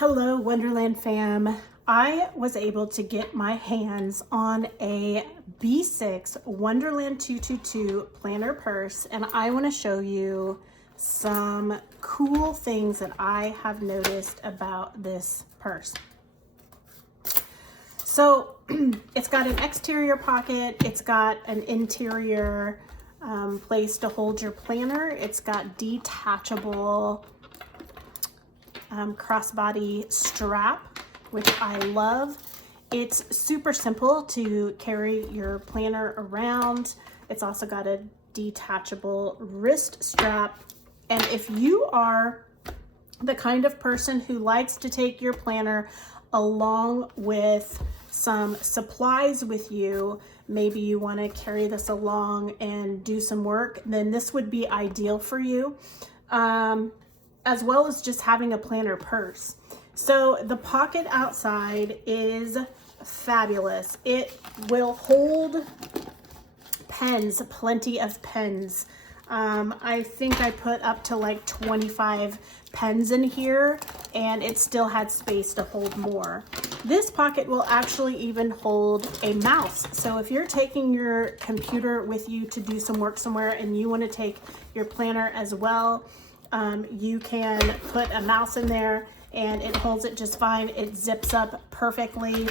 Hello, Wonderland fam. I was able to get my hands on a B6 Wonderland222 Planner Purse, and I want to show you some cool things that I have noticed about this purse. So it's got an exterior pocket, it's got an interior place to hold your planner, it's got detachable crossbody strap, which I love. It's super simple to carry your planner around. It's also got a detachable wrist strap. And if you are the kind of person who likes to take your planner along with some supplies with you, maybe you want to carry this along and do some work, then this would be ideal for you. As well as just having a planner purse. So the pocket outside is fabulous. It will hold pens, plenty of pens. I think I put up to like 25 pens in here, and it still had space to hold more. This pocket will actually even hold a mouse. So if you're taking your computer with you to do some work somewhere and you want to take your planner as well, you can put a mouse in there and it holds it just fine. It zips up perfectly.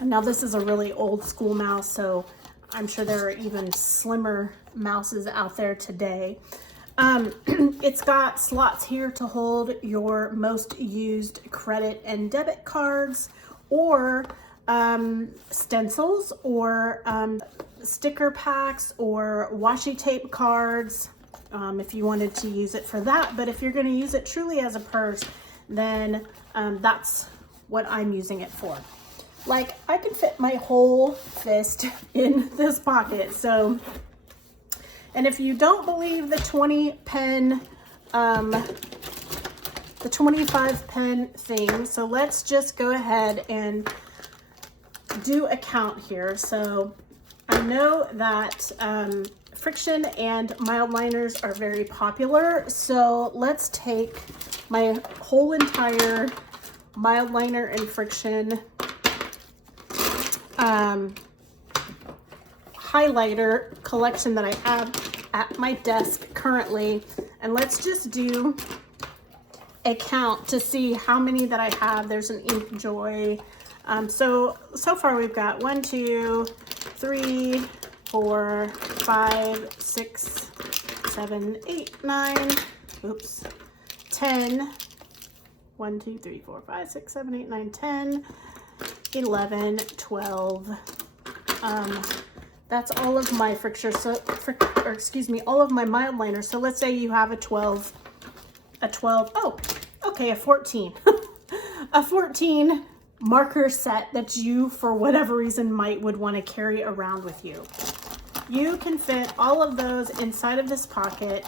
Now this is a really old school mouse, so I'm sure there are even slimmer mouses out there today. It's got slots here to hold your most used credit and debit cards, or stencils, or sticker packs, or washi tape cards. If you wanted to use it for that. But if you're going to use it truly as a purse, then that's what I'm using it for. Like, I can fit my whole fist in this pocket. So, and if you don't believe the 20 pen, the 25 pen thing, so let's just go ahead and do a count here. So I know that friction and mild liners are very popular, so let's take my whole entire mild liner and friction highlighter collection that I have at my desk currently, and let's just do a count to see how many that I have. There's an Ink Joy. So far we've got 1, 2, 3, 4, 5, 6, 7, 8, 9, oops, 10, 1, 2, 3, 4, 5, 6, 7, 8, 9, 10, 11, 12. That's all of my friction, or excuse me, all of my mild liners. So let's say you have a 12, oh, okay, a 14, a 14 marker set that you, for whatever reason, would want to carry around with you. You can fit all of those inside of this pocket,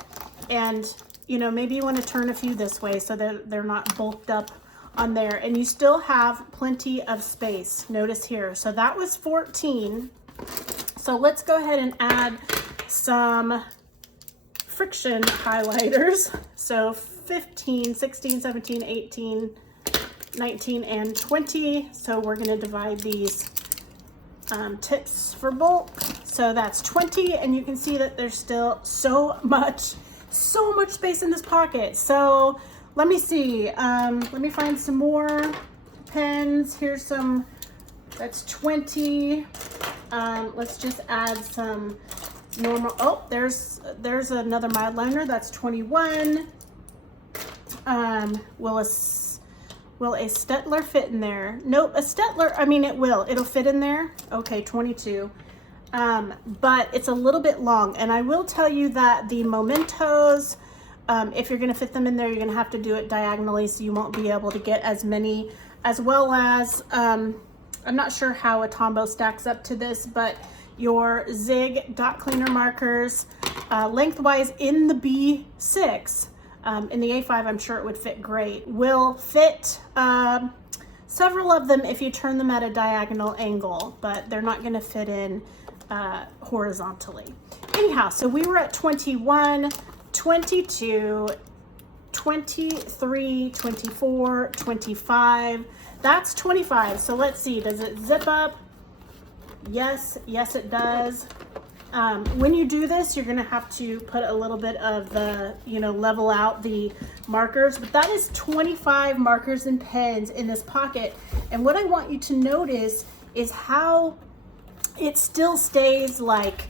and you know, maybe you want to turn a few this way so they're not bulked up on there, and you still have plenty of space. Notice here, so that was 14. So let's go ahead and add some friction highlighters. So 15, 16, 17, 18, 19, and 20. So we're going to divide these tips for bulk. So that's 20, and you can see that there's still so much space in this pocket. So let me see. Let me find some more pens. Here's some. That's 20. Let's just add some normal. Oh, there's another mild liner. That's 21. Will a Stettler fit in there? Nope, a Stettler, I mean, it'll fit in there. Okay, 22. But it's a little bit long, and I will tell you that the mementos, if you're gonna fit them in there, you're gonna have to do it diagonally, so you won't be able to get as many, as well as, I'm not sure how a Tombow stacks up to this, but your Zig dot cleaner markers, lengthwise in the B6, in the A5, I'm sure it would fit great. Will fit several of them if you turn them at a diagonal angle, but they're not going to fit in horizontally. Anyhow, so we were at 21, 22, 23, 24, 25. That's 25. So let's see, does it zip up? Yes, yes it does. When you do this, you're gonna have to put a little bit of the, level out the markers, but that is 25 markers and pens in this pocket. And what I want you to notice is how it still stays like,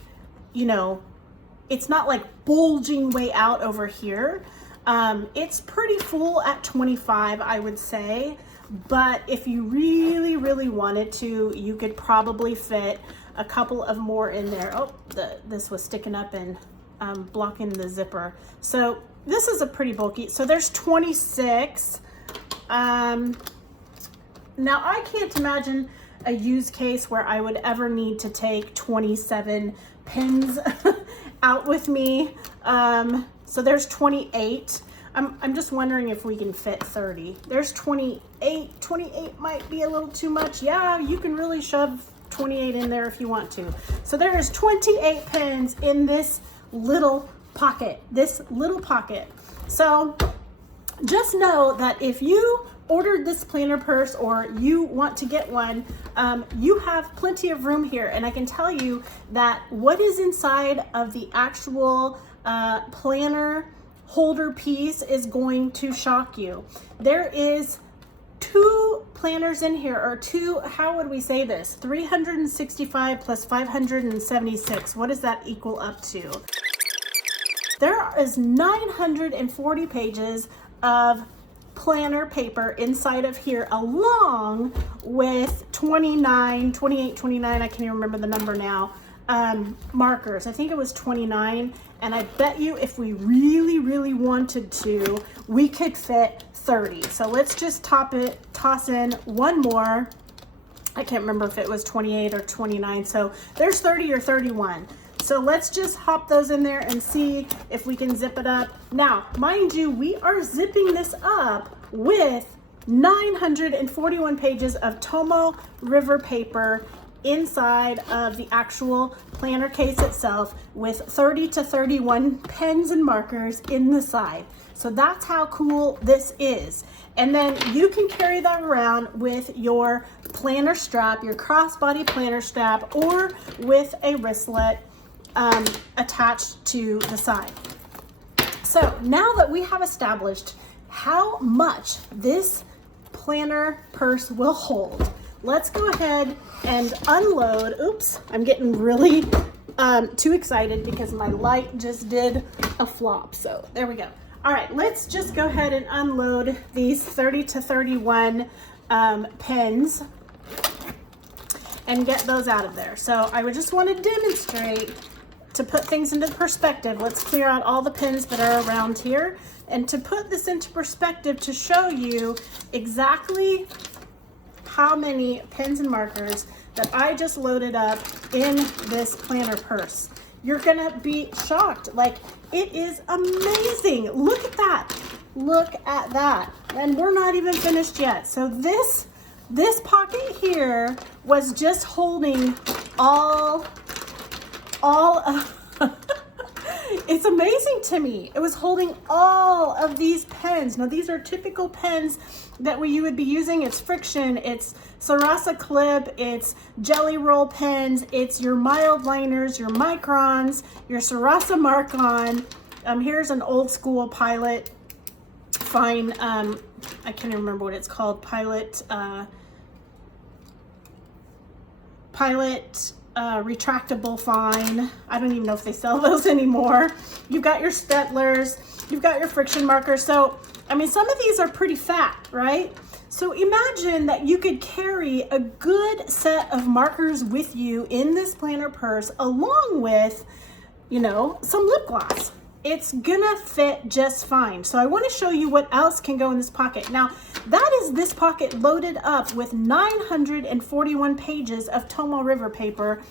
it's not like bulging way out over here. It's pretty full at 25, I would say. But if you really, really wanted to, you could probably fit a couple of more in there. Oh, this was sticking up and blocking the zipper. So this is a pretty bulky. So there's 26. Now I can't imagine a use case where I would ever need to take 27 pins out with me. So there's 28. I'm just wondering if we can fit 30. There's 28. 28 might be a little too much. Yeah, you can really shove 28 in there if you want to. So there is 28 pins in this little pocket. So just know that if you ordered this planner purse or you want to get one, you have plenty of room here. And I can tell you that what is inside of the actual planner holder piece is going to shock you. There is 2 planners in here, or 2, how would we say this? 365 plus 576. What does that equal up to? There is 940 pages of planner paper inside of here, along with 28, 29, I can't even remember the number now, markers. I think it was 29. And I bet you if we really, really wanted to, we could fit 30. So let's just toss in one more. I can't remember if it was 28 or 29. So there's 30 or 31. So let's just hop those in there and see if we can zip it up. Now, mind you, we are zipping this up with 941 pages of Tomoe River paper inside of the actual planner case itself, with 30 to 31 pens and markers in the side. So that's how cool this is. And then you can carry that around with your planner strap, your crossbody planner strap, or with a wristlet attached to the side. So now that we have established how much this planner purse will hold, let's go ahead and unload. Oops, I'm getting really too excited because my light just did a flop. So there we go. All right, let's just go ahead and unload these 30 to 31 pens and get those out of there. So I would just want to demonstrate, to put things into perspective. Let's clear out all the pins that are around here, and to put this into perspective, to show you exactly how many pens and markers that I just loaded up in this planner purse. You're gonna be shocked. Like, it is amazing. Look at that. Look at that. And we're not even finished yet. So this pocket here was just holding all of it's amazing to me. It was holding all of these pens. Now, these are typical pens that you would be using. It's Friction, it's Sarasa Clip, it's Jelly Roll pens, it's your mild liners, your microns, your Sarasa Mark-On. Here's an old school Pilot fine, I can't even remember what it's called, Pilot retractable fine. I don't even know if they sell those anymore. You've got your Stetlers, you've got your Friction markers. So, I mean, some of these are pretty fat, right? So imagine that you could carry a good set of markers with you in this planner purse, along with, some lip gloss. It's gonna fit just fine. So I want to show you what else can go in this pocket. Now, that is this pocket loaded up with 941 pages of Tomoe River paper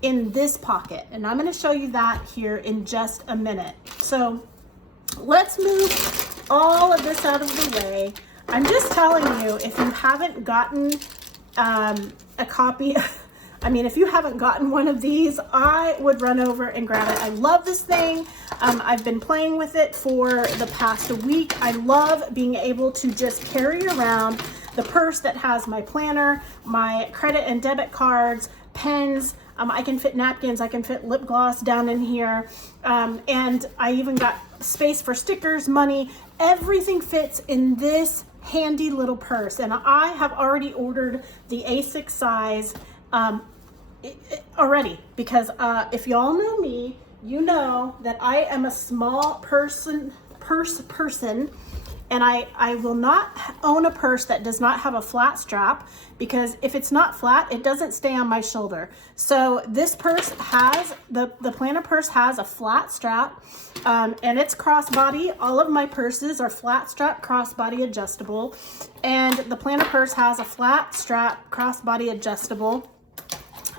in this pocket. And I'm going to show you that here in just a minute. So let's move all of this out of the way. I'm just telling you, if you haven't gotten a copy I mean, if you haven't gotten one of these, I would run over and grab it. I love this thing. I've been playing with it for the past week. I love being able to just carry around the purse that has my planner, my credit and debit cards, pens. I can fit napkins, I can fit lip gloss down in here. And I even got space for stickers, money. Everything fits in this handy little purse. And I have already ordered the A6 size already, because if y'all know me, you know that I am a small purse person, and I will not own a purse that does not have a flat strap, because if it's not flat, it doesn't stay on my shoulder. So this purse has, the planner purse has a flat strap, and it's crossbody. All of my purses are flat strap crossbody adjustable, and the planner purse has a flat strap crossbody adjustable.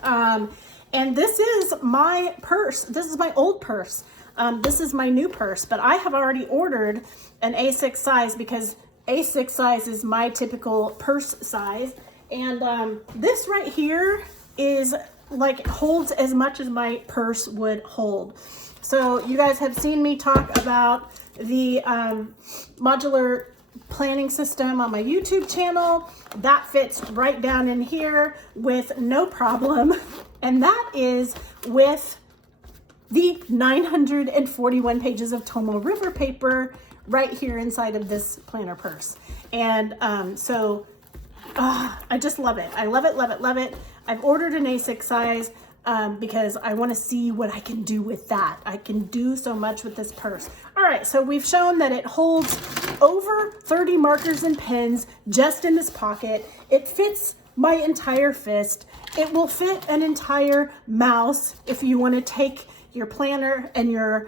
And this is my purse. This is my old purse. This is my new purse, but I have already ordered an A6 size, because A6 size is my typical purse size. And this right here is like, holds as much as my purse would hold. So you guys have seen me talk about the modular planning system on my YouTube channel. That fits right down in here with no problem. And that is with the 941 pages of Tomo River paper right here inside of this planner purse. And I just love it. I love it, love it, love it. I've ordered an A6 size because I want to see what I can do with that. I can do so much with this purse. All right, so we've shown that it holds over 30 markers and pens just in this pocket. It fits my entire fist. It will fit an entire mouse if you want to take your planner and your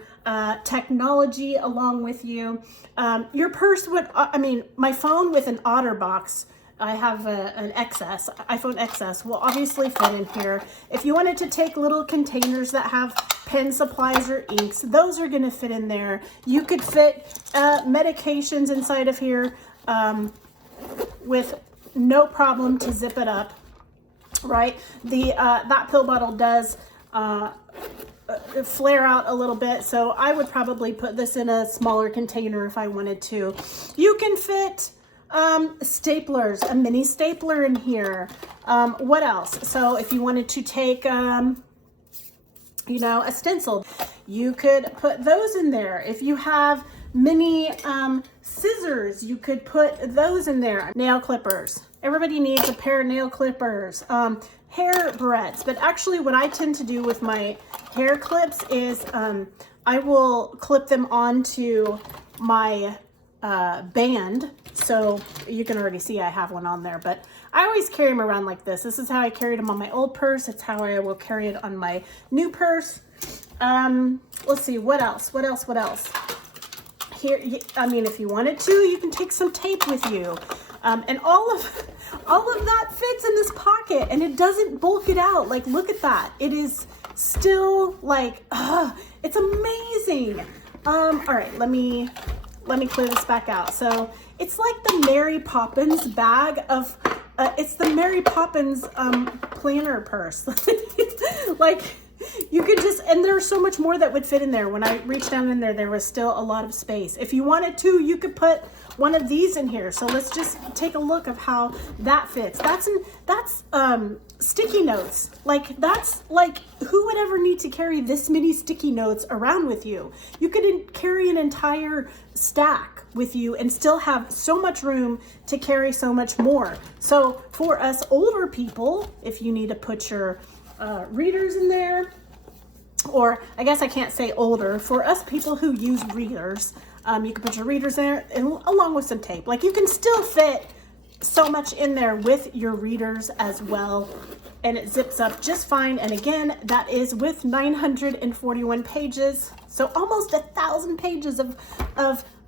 technology along with you. Your purse would, my phone with an OtterBox, I have an XS, iPhone XS, will obviously fit in here. If you wanted to take little containers that have pen supplies or inks, those are gonna fit in there. You could fit medications inside of here with no problem to zip it up, right? That pill bottle does flare out a little bit, so I would probably put this in a smaller container if I wanted to. You can fit staplers, a mini stapler in here. What else? So if you wanted to take a stencil, you could put those in there. If you have mini scissors, you could put those in there. Nail clippers. Everybody needs a pair of nail clippers. Hair barrettes, but actually what I tend to do with my hair clips is I will clip them onto my band. So you can already see I have one on there, but I always carry them around like this. This is how I carried them on my old purse. It's how I will carry it on my new purse. Let's see, what else? What else? Here, if you wanted to, you can take some tape with you. And all of that fits in this pocket, and it doesn't bulk it out. Like, look at that. It is still like, it's amazing. All right, let me clear this back out. So it's like the Mary Poppins bag of, it's the Mary Poppins planner purse. Like, you could just, and there's so much more that would fit in there. When I reached down in there, there was still a lot of space. If you wanted to, you could put one of these in here. So let's just take a look of how that fits. That's sticky notes. Who would ever need to carry this many sticky notes around with you? You could carry an entire stack with you and still have so much room to carry so much more. So for us older people, if you need to put your readers in there, or I guess I can't say older, for us people who use readers, you can put your readers there and along with some tape. Like, you can still fit so much in there with your readers as well, and it zips up just fine. And again, that is with 941 pages, so almost 1,000 pages of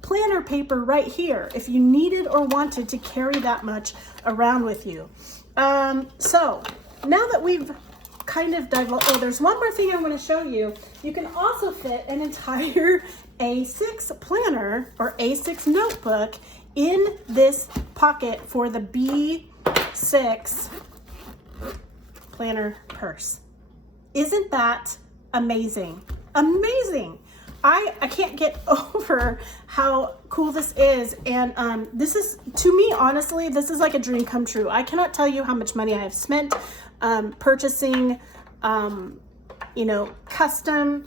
planner paper right here if you needed or wanted to carry that much around with you. So now that we've kind of there's one more thing I want to show you. You can also fit an entire A6 planner or A6 notebook in this pocket for the B6 planner purse. Isn't that amazing? Amazing. I can't get over how cool this is. And this is, to me, honestly, this is like a dream come true. I cannot tell you how much money I have spent purchasing, you know, custom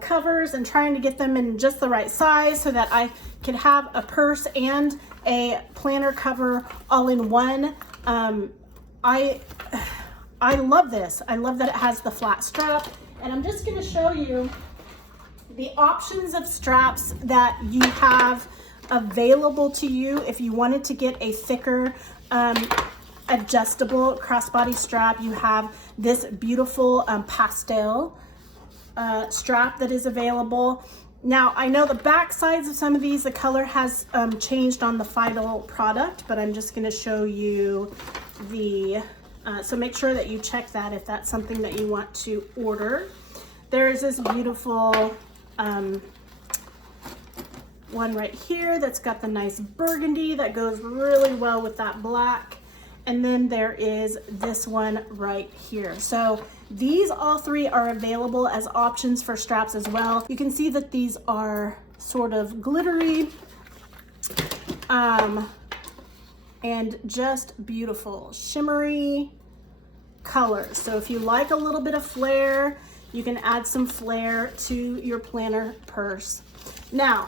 covers and trying to get them in just the right size so that I could have a purse and a planner cover all in one. I love this. I love that it has the flat strap, and I'm just going to show you the options of straps that you have available to you if you wanted to get a thicker adjustable crossbody strap. You have this beautiful pastel strap that is available. Now, I know the back sides of some of these, the color has changed on the final product, but I'm just going to show you the, so make sure that you check that if that's something that you want to order. There's this beautiful one right here that's got the nice burgundy that goes really well with that black. And then there is this one right here. So these all three are available as options for straps as well. You can see that these are sort of glittery and just beautiful shimmery colors. So if you like a little bit of flair, you can add some flair to your planner purse. Now,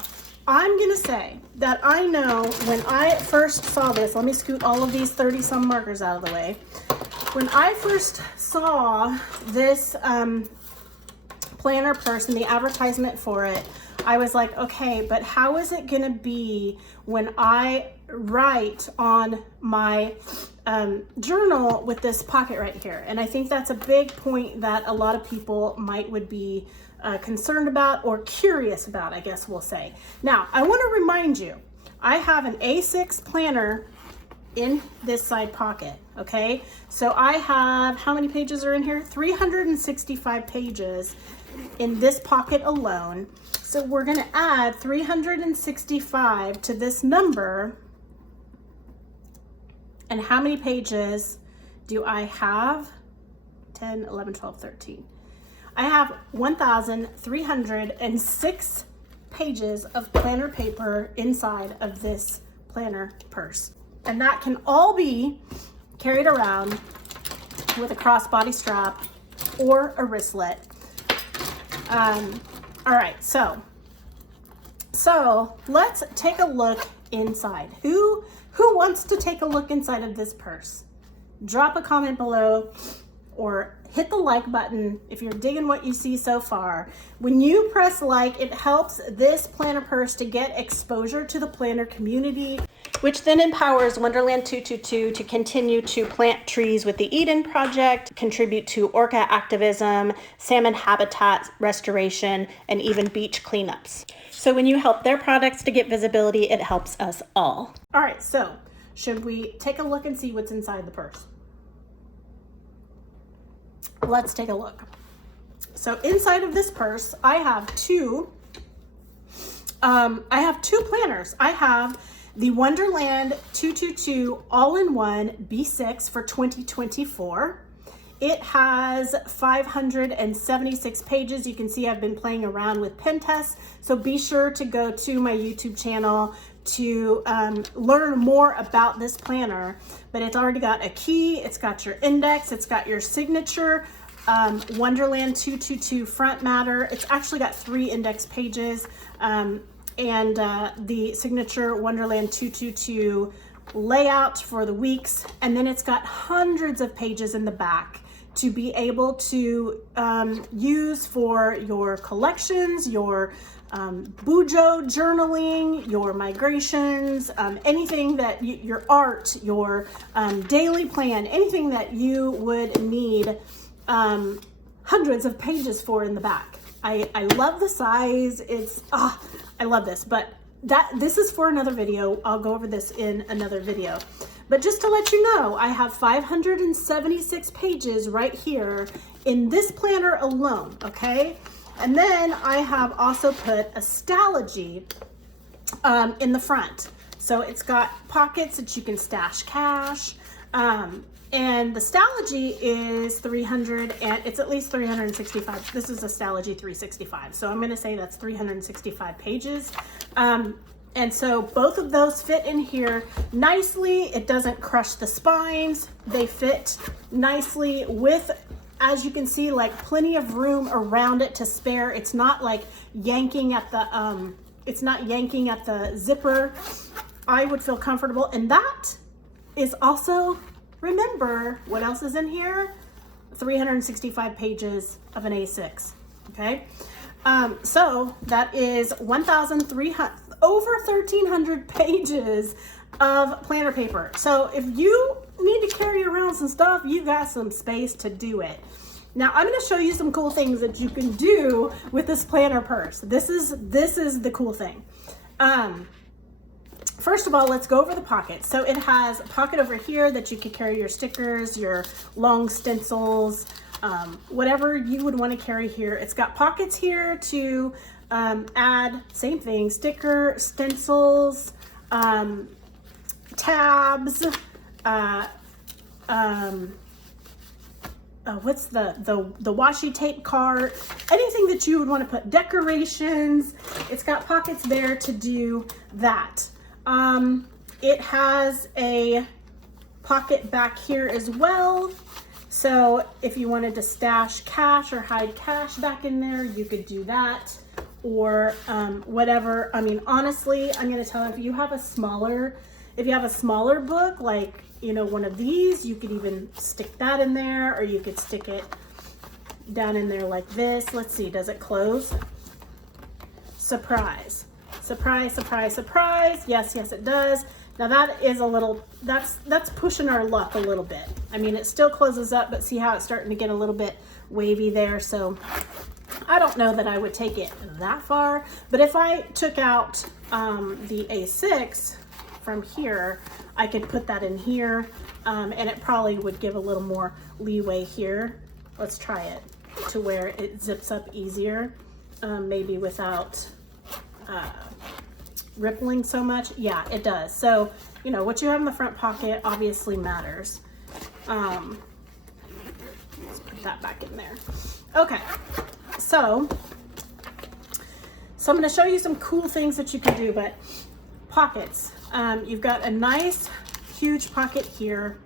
I'm gonna say that I know when I first saw this, let me scoot all of these 30 some markers out of the way. When I first saw this planner purse and the advertisement for it, I was like, okay, but how is it gonna be when I write on my journal with this pocket right here? And I think that's a big point that a lot of people would be concerned about or curious about, I guess we'll say. Now, I want to remind you, I have an A6 planner in this side pocket, okay? So I have, how many pages are in here? 365 pages in this pocket alone. So we're going to add 365 to this number. And how many pages do I have? 10, 11, 12, 13. I have 1,306 pages of planner paper inside of this planner purse. And that can all be carried around with a crossbody strap or a wristlet. All right, so let's take a look inside. Who wants to take a look inside of this purse? Drop a comment below or hit the like button if you're digging what you see so far. When you press like, it helps this planner purse to get exposure to the planner community, which then empowers Wonderland222 to continue to plant trees with the Eden Project, contribute to orca activism, salmon habitat restoration, and even beach cleanups. So when you help their products to get visibility, it helps us all. All right, so should we take a look and see what's inside the purse? Let's take a look. So inside of this purse, I have two planners. I have the Wonderland222 All-in-One B6 for 2024. It has 576 pages. You can see I've been playing around with pen tests, so be sure to go to my YouTube channel to learn more about this planner. But it's already got a key, it's got your index, it's got your signature Wonderland222 front matter. It's actually got 3 index pages and the signature Wonderland222 layout for the weeks, and then it's got hundreds of pages in the back to be able to use for your collections, your bujo journaling, your migrations, anything that your art, your daily plan, anything that you would need hundreds of pages for in the back. I love the size. It's, I love this, but this is for another video. I'll go over this in another video. But just to let you know, I have 576 pages right here in this planner alone, okay? And then I have also put a Stalogy in the front. So it's got pockets that you can stash cash. And the Stalogy is 300, and it's at least 365. This is a Stalogy 365. So I'm gonna say that's 365 pages. And so both of those fit in here nicely. It doesn't crush the spines. They fit nicely with, as you can see, like plenty of room around it to spare. It's not like yanking at the, zipper. I would feel comfortable. And that is also, remember, what else is in here? 365 pages of an A6, okay? So that is 1,300, over 1,300 pages of planner paper. So if you need to carry around some stuff, you got some space to do it. Now I'm going to show you some cool things that you can do with this planner purse. This is the cool thing. First of all, let's go over the pocket. So it has a pocket over here that you could carry your stickers, your long stencils, whatever you would want to carry here. It's got pockets here to add, same thing, sticker, stencils, tabs, what's the washi tape cart, anything that you would want to put, decorations. It's got pockets there to do that. It has a pocket back here as well. So if you wanted to stash cash or hide cash back in there, you could do that, or whatever. I mean, honestly, I'm going to tell you, if you have a smaller book, like, you know, one of these, you could even stick that in there, or you could stick it down in there like this. Let's see, does it close? Surprise. Surprise, surprise, surprise. Yes, yes, it does. Now that is a little, that's pushing our luck a little bit. I mean, it still closes up, but see how it's starting to get a little bit wavy there. So I don't know that I would take it that far, but if I took out the A6 from here, I could put that in here, and it probably would give a little more leeway here. Let's try it to where it zips up easier, maybe without rippling so much. Yeah, it does. So, you know, what you have in the front pocket obviously matters. Let's put that back in there. Okay, so I'm going to show you some cool things that you can do, but pockets. You've got a nice huge pocket here.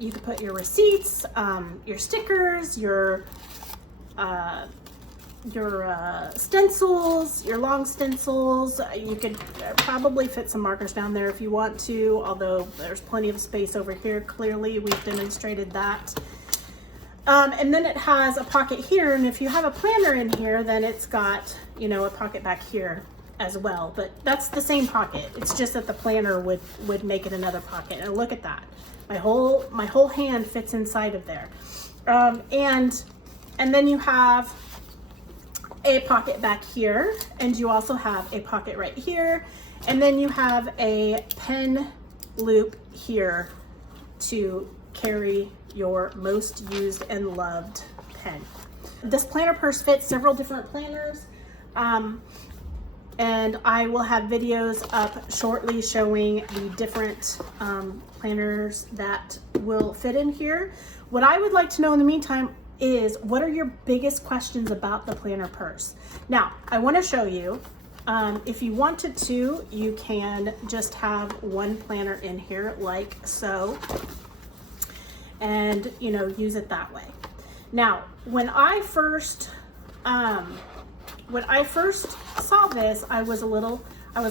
You can put your receipts, your stickers, your stencils, your long stencils. You could probably fit some markers down there if you want to, although there's plenty of space over here. Clearly, we've demonstrated that. And then it has a pocket here, and if you have a planner in here, then it's got, you know, a pocket back here as well. But that's the same pocket. It's just that the planner would make it another pocket. And look at that. My whole hand fits inside of there. And then you have a pocket back here, and you also have a pocket right here, and then you have a pen loop here to carry your most used and loved pen. This planner purse fits several different planners, and I will have videos up shortly showing the different planners that will fit in here. What I would like to know in the meantime is, what are your biggest questions about the planner purse? Now, I want to show you, if you wanted to, you can just have one planner in here like so, and, you know, use it that way. Now, when I first saw this, I was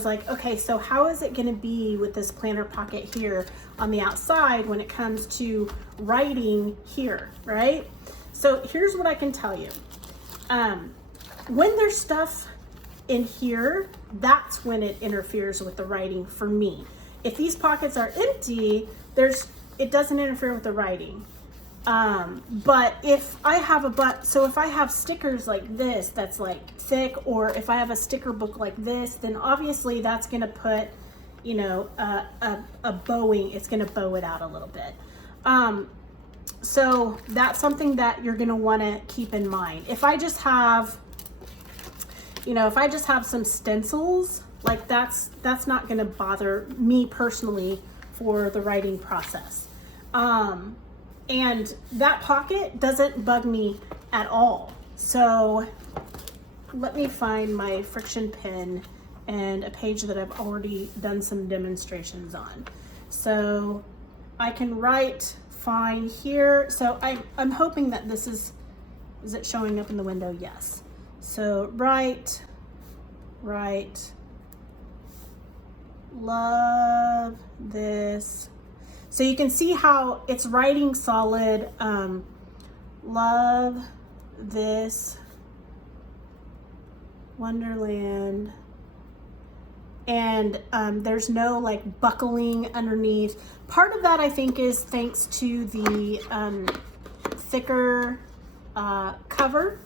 like, okay, so how is it going to be with this planner pocket here on the outside when it comes to writing here, right? So here's what I can tell you. When there's stuff in here, that's when it interferes with the writing for me. If these pockets are empty, it doesn't interfere with the writing. But if I have if I have stickers like this that's like thick, or if I have a sticker book like this, then obviously that's gonna put, you know, a bowing, it's gonna bow it out a little bit. So that's something that you're gonna wanna keep in mind. If I just have, you know, if I just have some stencils, like that's not gonna bother me personally for the writing process. And that pocket doesn't bug me at all. So let me find my friction pen and a page that I've already done some demonstrations on. So I can write fine here. So I'm hoping that this is it showing up in the window? Yes. So write, love this. So you can see how it's writing solid. Love this Wonderland. And there's no like buckling underneath. Part of that I think is thanks to the thicker cover,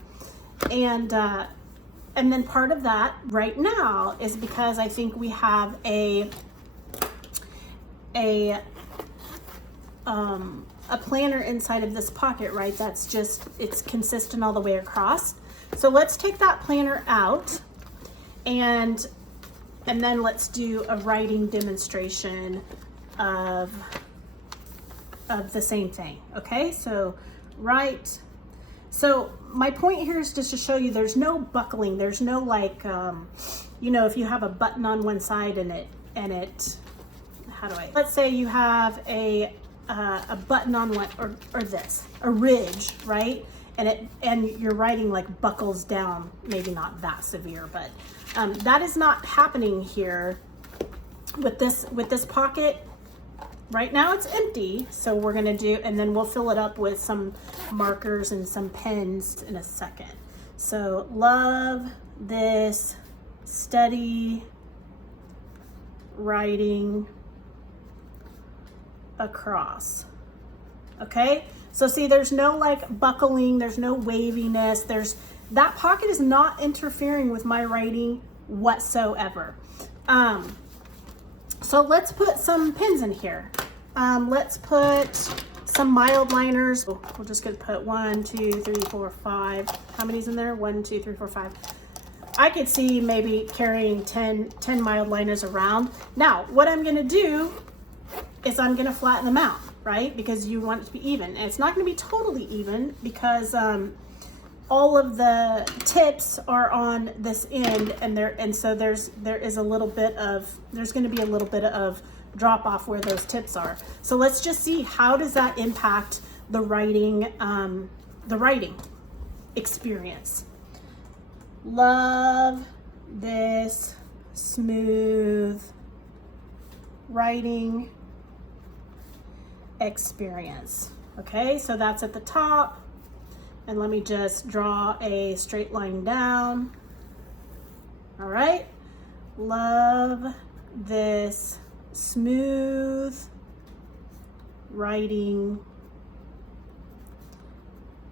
and then part of that right now is because I think we have a planner inside of this pocket, right? That's just, it's consistent all the way across. So let's take that planner out, and then let's do a writing demonstration of the same thing. Okay, so write. So my point here is just to show you there's no buckling. There's no like, you know, if you have a button on one side and it, let's say you have a button on one, or this, a ridge, right? And you're writing like buckles down, maybe not that severe, but that is not happening here with this pocket. Right now it's empty, so we're gonna do, and then we'll fill it up with some markers and some pens in a second. So love this steady writing across. Okay, so see, there's no like buckling, there's no waviness, that pocket is not interfering with my writing whatsoever. So let's put some pins in here. Let's put some mild liners. We're just gonna put 1, 2, 3, 4, 5. How many's in there? 1, 2, 3, 4, 5. I could see maybe carrying 10 mild liners around. Now, what I'm gonna do is I'm gonna flatten them out, right? Because you want it to be even. And it's not gonna be totally even because all of the tips are on this end, and so there is a little bit of, there's going to be a little bit of drop off where those tips are. So let's just see, how does that impact the writing experience. Love this smooth writing experience. Okay, so that's at the top. And let me just draw a straight line down. All right. Love this smooth writing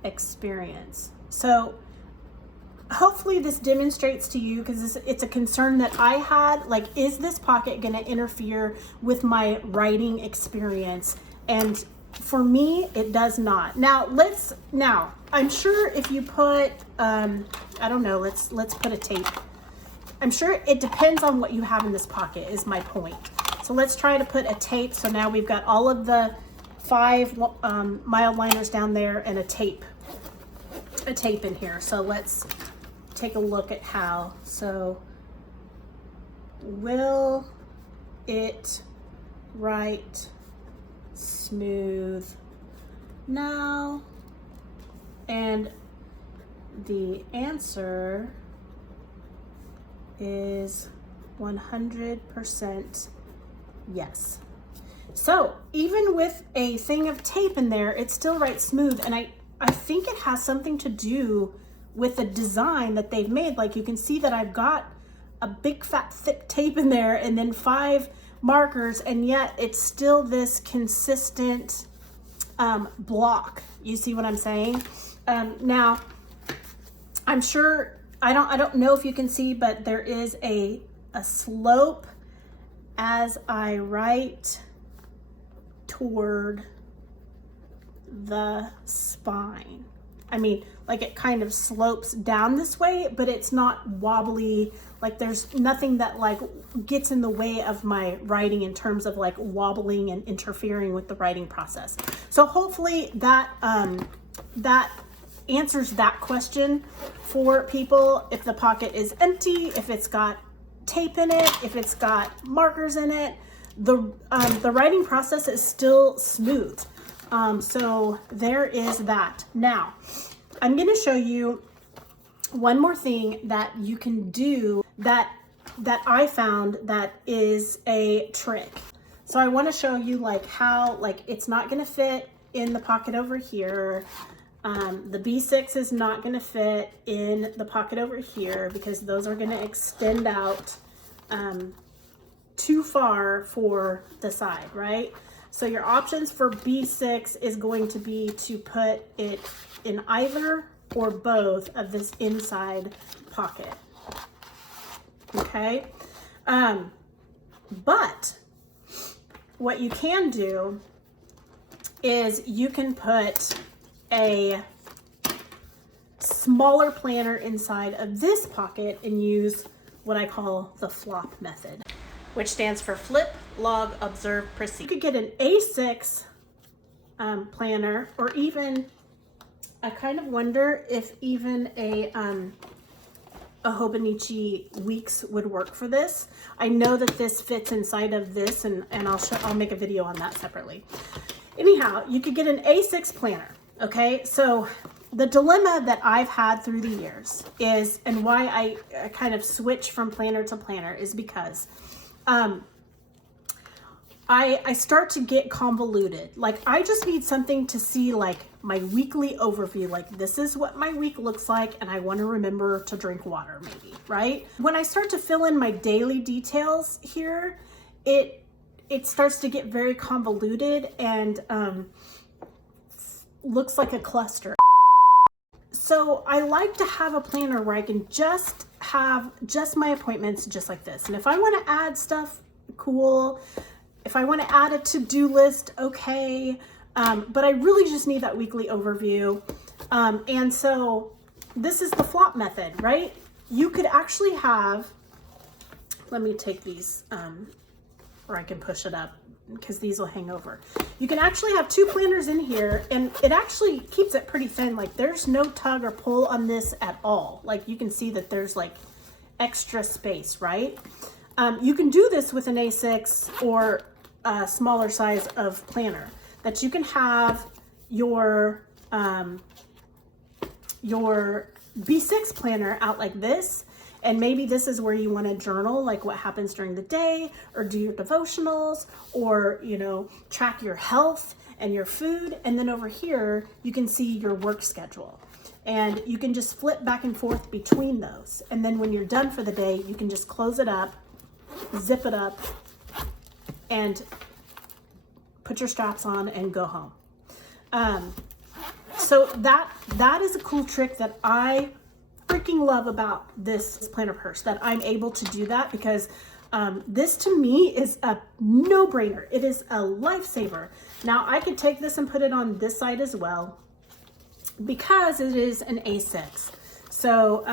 experience. So hopefully this demonstrates to you, because it's a concern that I had, like, is this pocket going to interfere with my writing experience? And for me, it does not. Now I'm sure if you put, I don't know, let's put a tape. I'm sure it depends on what you have in this pocket, is my point. So let's try to put a tape. So now we've got all of the 5 mild liners down there and a tape in here. So let's take a look at how. So will it write smooth now? And the answer is 100% yes. So even with a thing of tape in there, it still writes smooth. And I think it has something to do with the design that they've made. Like, you can see that I've got a big fat thick tape in there and then 5 markers, and yet it's still this consistent block. You see what I'm saying? Now, I'm sure, I don't know if you can see, but there is a slope as I write toward the spine. I mean, like it kind of slopes down this way, but it's not wobbly. Like there's nothing that like gets in the way of my writing in terms of like wobbling and interfering with the writing process. So hopefully that, that answers that question for people. If the pocket is empty, if it's got tape in it, if it's got markers in it, the writing process is still smooth. So there is that. Now, I'm going to show you one more thing that you can do that I found that is a trick. So I want to show you like how like it's not going to fit in the pocket over here. The B6 is not going to fit in the pocket over here because those are going to extend out too far for the side, right? So your options for B6 is going to be to put it in either or both of this inside pocket. Okay. But what you can do is you can put a smaller planner inside of this pocket and use what I call the flop method, which stands for flip, log, observe, proceed. You could get an A6 planner, or even, I kind of wonder if even a Hobonichi Weeks would work for this. I know that this fits inside of this, and I'll make a video on that separately. Anyhow, you could get an A6 planner. Okay, so the dilemma that I've had through the years is, and why I kind of switch from planner to planner, is because I start to get convoluted. Like I just need something to see like my weekly overview, like this is what my week looks like, and I want to remember to drink water maybe, right? When I start to fill in my daily details here, it starts to get very convoluted and looks like a cluster. So I like to have a planner where I can just have just my appointments just like this. And if I want to add stuff, cool. If I want to add a to-do list, okay. But I really just need that weekly overview. And so this is the flop method, right? You could actually have, let me take these, or I can push it up because these will hang over. You can actually have two planners in here, and it actually keeps it pretty thin. Like there's no tug or pull on this at all. Like you can see that there's like extra space, right? You can do this with an A6 or a smaller size of planner, that you can have your B6 planner out like this. And maybe this is where you want to journal, like what happens during the day, or do your devotionals, or, you know, track your health and your food. And then over here, you can see your work schedule. And you can just flip back and forth between those. And then when you're done for the day, you can just close it up, zip it up, and put your straps on and go home. So that is a cool trick that I freaking love about this planner purse, that I'm able to do that, because this to me is a no-brainer. It is a lifesaver. Now I could take this and put it on this side as well, because it is an A6. So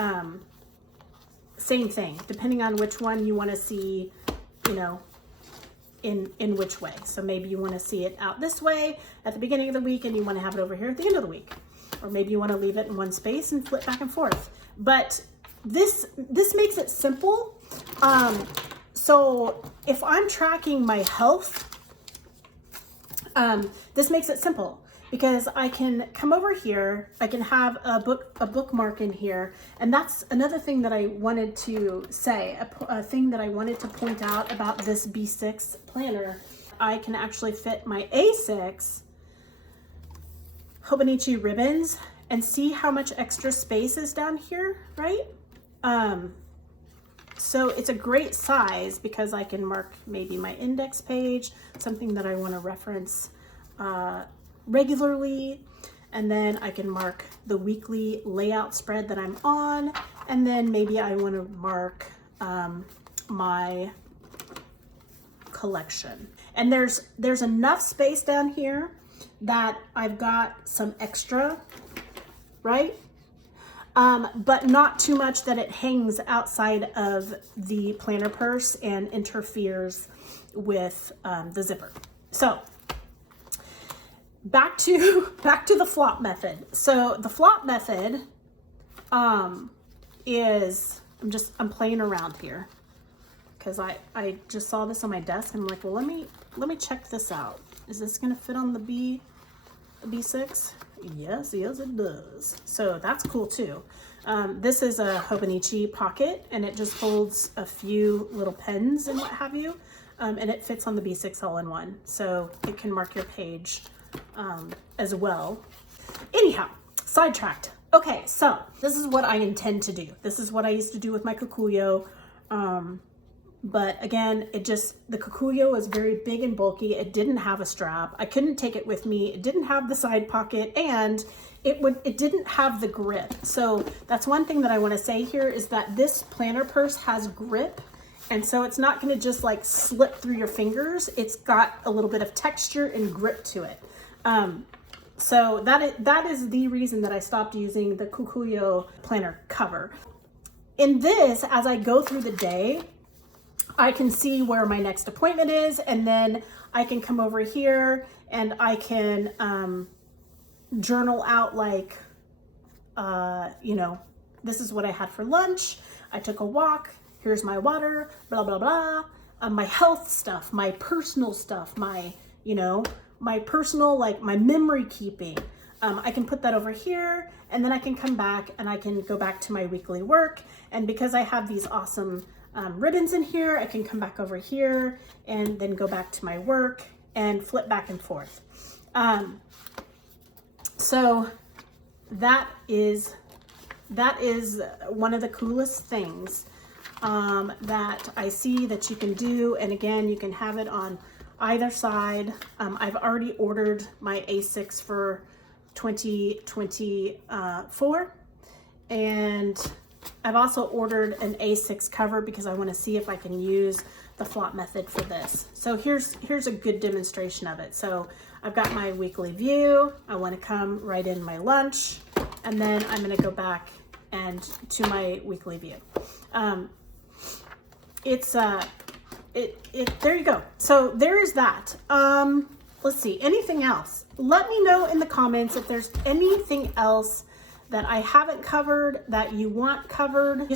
same thing, depending on which one you want to see, you know, in which way. So maybe you want to see it out this way at the beginning of the week, and you want to have it over here at the end of the week. Or maybe you want to leave it in one space and flip back and forth. But this makes it simple. So if I'm tracking my health, this makes it simple, because I can come over here, I can have a bookmark in here. And that's another thing that I wanted to say, a thing that I wanted to point out about this B6 planner. I can actually fit my A6 Hobonichi ribbons and see how much extra space is down here, right? So it's a great size, because I can mark maybe my index page, something that I want to reference regularly, and then I can mark the weekly layout spread that I'm on, and then maybe I want to mark my collection. And there's enough space down here that I've got some extra right? But not too much that it hangs outside of the planner purse and interferes with the zipper. So back to the flop method. So the flop method is, I'm playing around here because I just saw this on my desk and I'm like, well, let me check this out. Is this gonna fit on the B6? Yes, it does. So that's cool too. This is a Hobonichi pocket and it just holds a few little pens and what have you. And it fits on the B6 all-in-one. So it can mark your page as well. Anyhow, sidetracked. Okay, so this is what I intend to do. This is what I used to do with my Kikuyo. But again, the Kikuyo is very big and bulky. It didn't have a strap. I couldn't take it with me. It didn't have the side pocket and it didn't have the grip. So that's one thing that I want to say here is that this planner purse has grip. And so it's not going to just like slip through your fingers. It's got a little bit of texture and grip to it. So that is the reason that I stopped using the Kikuyo planner cover. In this, as I go through the day, I can see where my next appointment is, and then I can come over here and I can journal out like, you know, this is what I had for lunch. I took a walk. Here's my water, blah, blah, blah. My health stuff, my personal stuff, my, you know, my personal, like my memory keeping. I can put that over here and then I can come back and I can go back to my weekly work. And because I have these awesome ribbons in here, I can come back over here and then go back to my work and flip back and forth. So that is one of the coolest things that I see that you can do. And again, you can have it on either side. I've already ordered my A6 for 2024, and I've also ordered an A6 cover because I want to see if I can use the flop method for this. So here's a good demonstration of it. So I've got my weekly view. I want to come right in my lunch, and then I'm going to go back and to my weekly view. There you go. So there is that. Let's see, anything else? Let me know in the comments if there's anything else that I haven't covered that you want covered.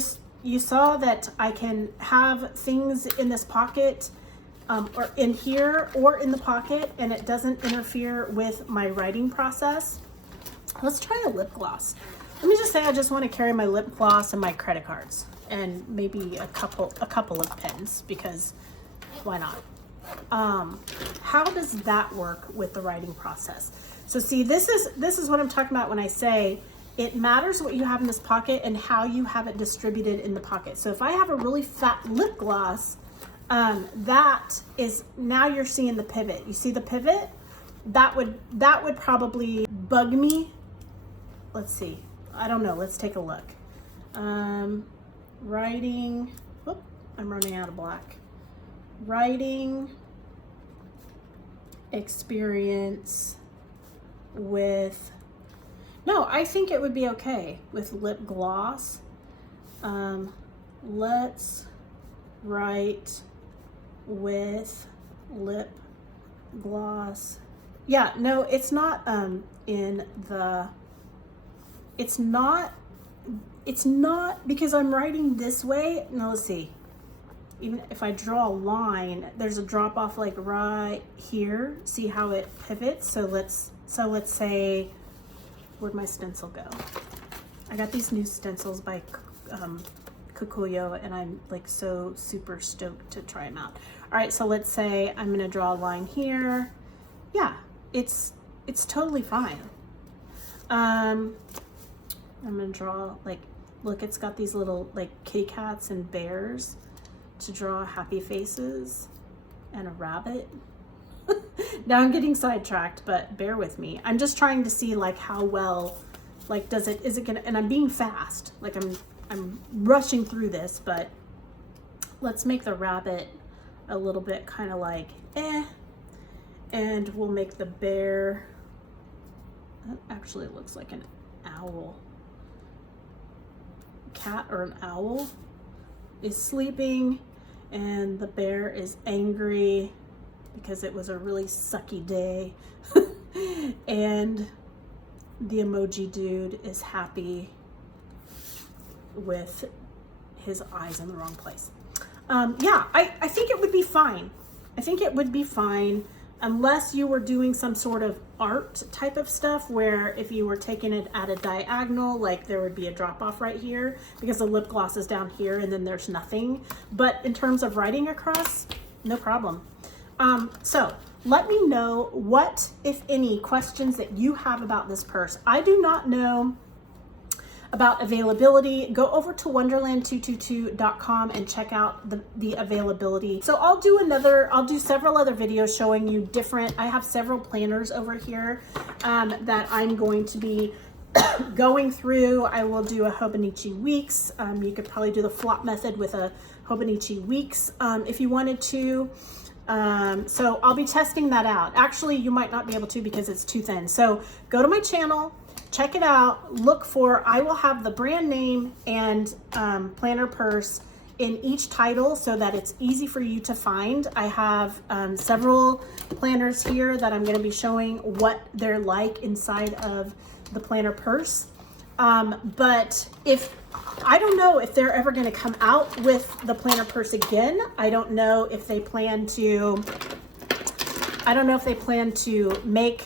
You saw that I can have things in this pocket or in here or in the pocket, and it doesn't interfere with my writing process. Let's try a lip gloss. Let me just say I just want to carry my lip gloss and my credit cards and maybe a couple of pens, because why not? How does that work with the writing process? So see, this is what I'm talking about when I say it matters what you have in this pocket and how you have it distributed in the pocket. So if I have a really fat lip gloss, that is, now you're seeing the pivot. You see the pivot? That would probably bug me. Let's see. I don't know. Let's take a look. Writing. Whoop, I'm running out of black. Writing experience with, no, I think it would be okay with lip gloss. Let's write with lip gloss. Yeah, no, it's not in the, it's not because I'm writing this way. No, let's see. Even if I draw a line, there's a drop off like right here. See how it pivots? So let's say, where'd my stencil go? I got these new stencils by Kikuyo, and I'm like so super stoked to try them out. All right, so let's say I'm gonna draw a line here. Yeah, it's totally fine. I'm gonna draw, like, look, it's got these little like kitty cats and bears to draw happy faces and a rabbit. Now I'm getting sidetracked, but bear with me. I'm just trying to see like how well, like, is it gonna, and I'm being fast, like I'm rushing through this, but let's make the rabbit a little bit kind of like and we'll make the bear, that actually looks like an owl. Cat or an owl is sleeping, and the bear is angry because it was a really sucky day. And the emoji dude is happy with his eyes in the wrong place. Yeah, I think it would be fine. I think it would be fine unless you were doing some sort of art type of stuff where if you were taking it at a diagonal, like there would be a drop off right here because the lip gloss is down here and then there's nothing. But in terms of writing across, no problem. So let me know what, if any, questions that you have about this purse. I do not know about availability. Go over to Wonderland222.com and check out the availability. So I'll do several other videos showing you different, I have several planners over here that I'm going to be going through. I will do a Hobonichi Weeks. You could probably do the flop method with a Hobonichi Weeks if you wanted to. So I'll be testing that out. Actually, you might not be able to because it's too thin. So go to my channel, check it out, look for, I will have the brand name and planner purse in each title so that it's easy for you to find. I have several planners here that I'm going to be showing what they're like inside of the planner purse. But I don't know if they're ever going to come out with the planner purse again. I don't know if they plan to make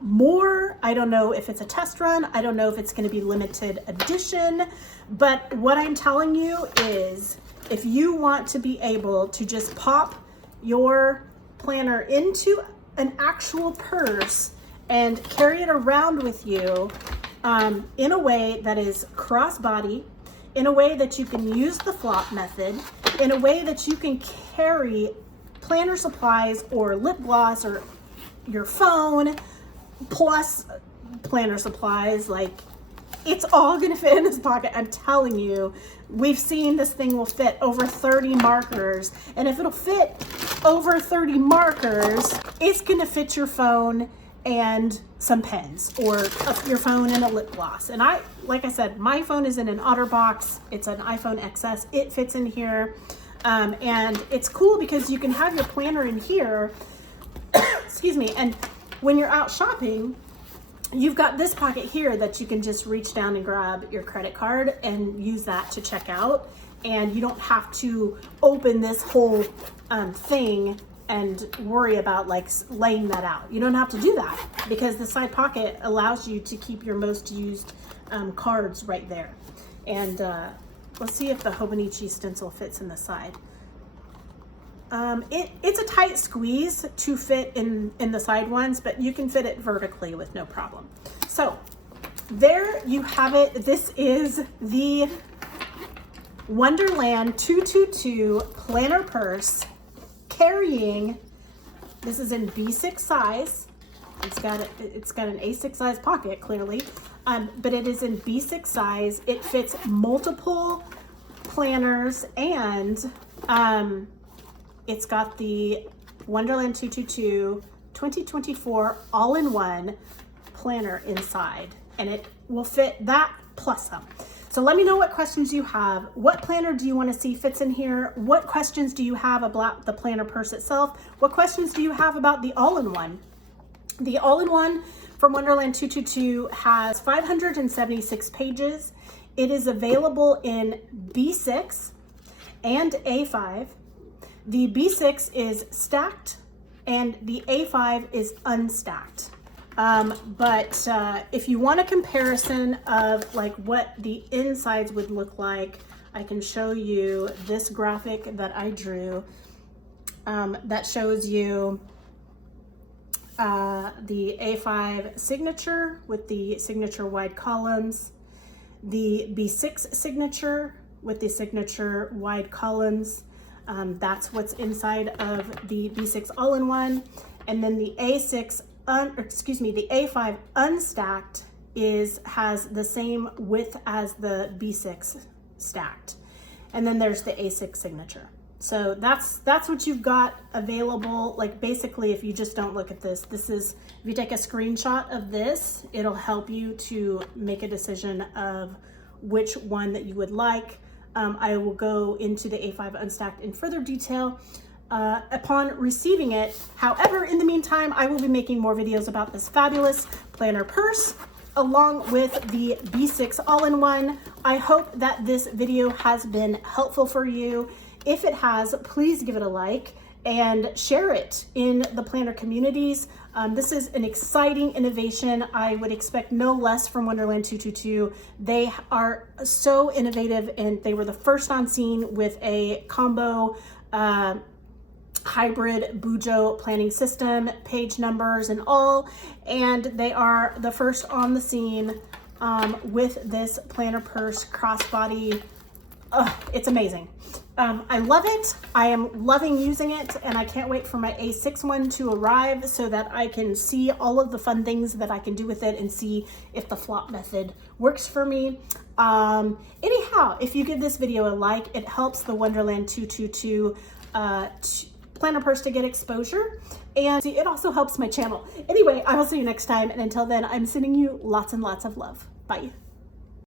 more. I don't know if it's a test run. I don't know if it's going to be limited edition. But what I'm telling you is if you want to be able to just pop your planner into an actual purse and carry it around with you in a way that is crossbody, in a way that you can use the flop method, in a way that you can carry planner supplies or lip gloss or your phone plus planner supplies, like it's all gonna fit in this pocket. I'm telling you, we've seen this thing will fit over 30 markers, and if it'll fit over 30 markers, it's gonna fit your phone and some pens, or your phone and a lip gloss. And like I said, my phone is in an OtterBox. It's an iPhone XS. It fits in here. And it's cool because you can have your planner in here, excuse me, and when you're out shopping, you've got this pocket here that you can just reach down and grab your credit card and use that to check out. And you don't have to open this whole thing and worry about like laying that out. You don't have to do that because the side pocket allows you to keep your most used cards right there. And let's see if the Hobonichi stencil fits in the side. It's a tight squeeze to fit in the side ones, but you can fit it vertically with no problem. So there you have it. This is the Wonderland222 Planner Purse carrying, this is in B6 size. It's got an A6 size pocket clearly, but it is in B6 size. It fits multiple planners, and it's got the Wonderland222 2024 all-in-one planner inside, and it will fit that plus some. So let me know what questions you have. What planner do you want to see fits in here? What questions do you have about the planner purse itself? What questions do you have about the all-in-one? The all-in-one from Wonderland222 has 576 pages. It is available in B6 and A5. The B6 is stacked and the A5 is unstacked. But if you want a comparison of like what the insides would look like, I can show you this graphic that I drew that shows you the A5 signature with the signature wide columns, the B6 signature with the signature wide columns. That's what's inside of the B6 all-in-one. And then the A5 unstacked has the same width as the B6 stacked. And then there's the A6 signature. So that's what you've got available. Like basically, if you just don't look at this, this is, if you take a screenshot of this, it'll help you to make a decision of which one that you would like. I will go into the A5 Unstacked in further detail upon receiving it. However, in the meantime, I will be making more videos about this fabulous planner purse along with the B6 all-in-one. I hope that this video has been helpful for you. If it has, please give it a like and share it in the planner communities. This is an exciting innovation. I would expect no less from Wonderland222. They are so innovative, and they were the first on scene with a combo hybrid Bujo planning system, page numbers and all, and they are the first on the scene with this planner purse crossbody. It's amazing. I love it. I am loving using it, and I can't wait for my A6 one to arrive so that I can see all of the fun things that I can do with it and see if the flop method works for me. Anyhow, if you give this video a like, it helps the Wonderland222 planner purse to get exposure, and it also helps my channel. Anyway, I will see you next time, and until then, I'm sending you lots and lots of love. Bye.